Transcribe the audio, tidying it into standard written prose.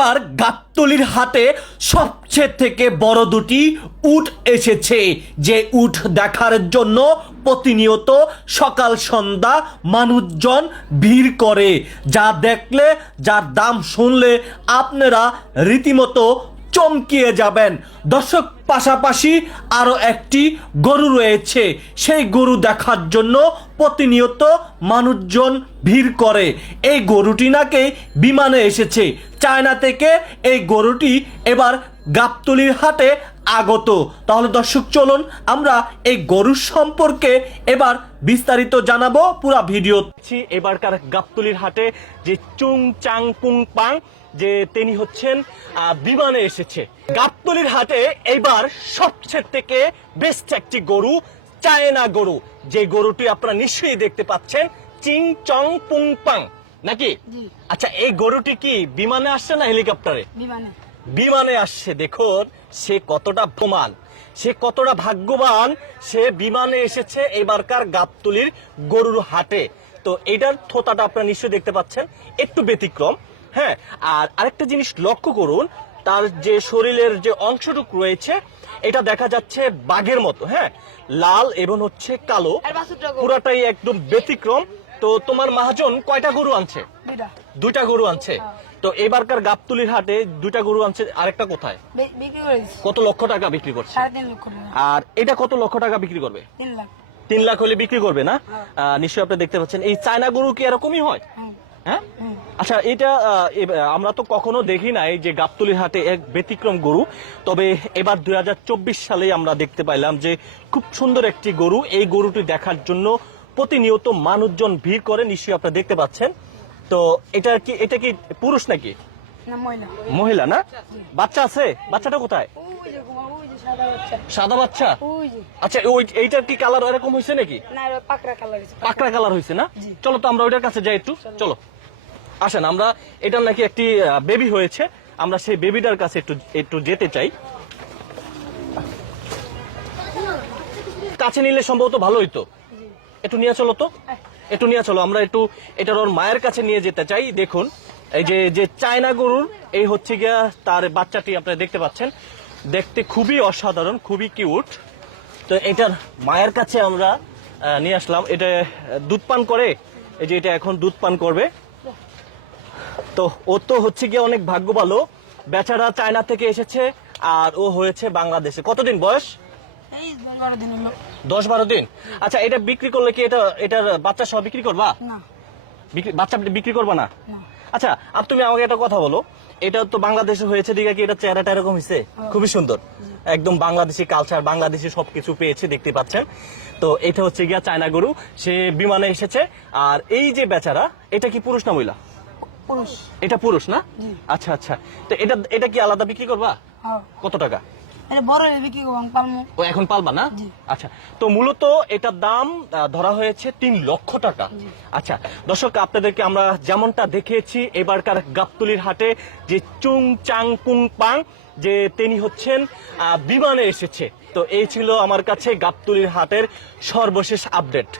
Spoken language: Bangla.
এবার গাবতলীর হাটে সবচেয়ে থেকে বড় দুটি উট এসেছে, যে উট দেখার জন্য প্রতিনিয়ত সকাল সন্ধ্যা মানুষজন ভিড় করে। যা দেখলে, যার দাম শুনলে আপনারা রীতিমতো চমকিয়ে যাবেন। দর্শক, পাশাপাশি আরো একটি গরু রয়েছে, সেই গরু দেখার জন্য প্রতিনিয়ত মানুষজন ভিড় করে। এই গরুটি নাকি বিমানে এসেছে চায়না থেকে। এই গরুটি এবার গাবতলীর হাটে আগত। তাহলে দর্শক, চলুন আমরা এই গরুর সম্পর্কে এবার বিস্তারিত জানাবো পুরা ভিডিও। এবারকার গাবতলীর হাটে যে চুং চাং পুং পাং, যে তিনি হচ্ছেন বিমানে এসেছে গাবতলীর হাটে। এইবার সবচেয়ে থেকে বেস্ট একটি গরু, চায়না গরু, যে গরুটি আপনারা নিশ্চয়ই দেখতে পাচ্ছেন, চিং চং পুং পাং নাকি? আচ্ছা, এই গরুটি কি বিমানে আসছে না হেলিকপ্টারে? বিমানে আসছে। দেখুন সে কতটা প্রমাণ, সে কতটা ভাগ্যবান, সে বিমানে এসেছে এবারকার গাবতলীর গরুর হাটে। তো এটার থোতাটা আপনারা নিশ্চয়ই দেখতে পাচ্ছেন, একটু ব্যতিক্রম। হ্যাঁ, আর আরেকটা জিনিস লক্ষ্য করুন, তার যে শরীরের যে অংশটুকু রয়েছে এটা দেখা যাচ্ছে বাঘের মতো। হ্যাঁ, লাল এবং হচ্ছে কালো, পুরাটাই একদম ব্যতিক্রম। তো তোমার মহাজন কয়টা গরু আনছে? দুইটা গরু আনছে। তো এবারকার গাবতলীর হাটে দুইটা গরু আনছে, আরেকটা কোথায়? কত লক্ষ টাকা বিক্রি করছে? 3.5 লক্ষ টাকা। আর এটা কত লক্ষ টাকা বিক্রি করবে? 3 লাখ। 3 লাখ হলে বিক্রি করবে না? নিশ্চয়ই আপনি দেখতে পাচ্ছেন। এই চায়না গরু কি এরকমই হয়? হ্যাঁ, আচ্ছা, এটা আমরা তো কখনো দেখি নাই যে গাবতলীর হাটে এক ব্যতিক্রম গরু। তবে এবার 2024 সালে আমরা দেখতে পাইলাম যে খুব সুন্দর একটি গরু। এই গরুটি দেখার জন্য প্রতিনিয়ত মানুষজন ভিড় করে, নিশ্চয়ই আপনারা দেখতে পাচ্ছেন। তো এটা কি পুরুষ নাকি না মহিলা? মহিলা না? বাচ্চা আছে? বাচ্চাটা কোথায়? সাদা বাচ্চা। আচ্ছা, এইটার কি কালার এরকম হয়েছে নাকি? না, পাকড়া কালার হইছে। পাকড়া কালার হয়েছে না? চলো তো আমরা ওইটার কাছে যাই একটু। চলো আসেন, আমরা এটার নাকি একটি বেবি হয়েছে, আমরা সেই বেবিটার কাছে একটু যেতে চাই। কাছে নিলে সম্ভবত ভালো হইতো। একটু নিয়ে চলো তো, একটু নিয়ে চলো, আমরা একটু এটার ওর মায়ের কাছে নিয়ে যেতে চাই। দেখুন এই যে চায়না গরুর এই হচ্ছে গিয়া তার বাচ্চাটি আপনারা দেখতে পাচ্ছেন, দেখতে খুবই অসাধারণ, খুবই কিউট। তো এটার মায়ের কাছে আমরা নিয়ে আসলাম। এটা দুধ পান করে, এই যে এটা এখন দুধ পান করবে। তো ও তো হচ্ছে গিয়ে অনেক ভাগ্য ভালো, বেচারা চায়না থেকে এসেছে আর ও হয়েছে বাংলাদেশে। কতদিন বয়স? 10-12 দিন হলো। 10-12 দিন। আচ্ছা, এটা বিক্রি করলে কি এটার বাচ্চা সহ বিক্রি করবা? না, বাচ্চা বিক্রি করবা না? আচ্ছা, তুমি আমাকে একটা কথা বলো, এটা তো বাংলাদেশে হয়েছে দিকে কি এটা চেহারাটা এরকম হয়েছে? খুবই সুন্দর, একদম বাংলাদেশি কালচার, বাংলাদেশি সবকিছু পেয়েছে, দেখতে পাচ্ছেন। তো এটা হচ্ছে গিয়া চায়না গরু, সে বিমানে এসেছে। আর এই যে বেচারা, এটা কি পুরুষ না মহিলা? পুরুষ। এটা পুরুষ না? আচ্ছা আচ্ছা। তো এটা কি আলাদা বিক্রি করবা? কত টাকা? এটা বড় হলে বিক্রি করব, পালমু। ও এখন পালবা না? আচ্ছা, তো মূলত এটার দাম ধরা হয়েছে 3 লক্ষ টাকা। আচ্ছা দর্শক, আপনাদেরকে আমরা যেমনটা দেখিয়েছি এবারকার গাবতলীর হাটে যে চুং চাং পুং পাং, যে তিনি হচ্ছেন বিমানে এসেছে। তো এই ছিল আমার কাছে গাবতলীর হাটের সর্বশেষ আপডেট।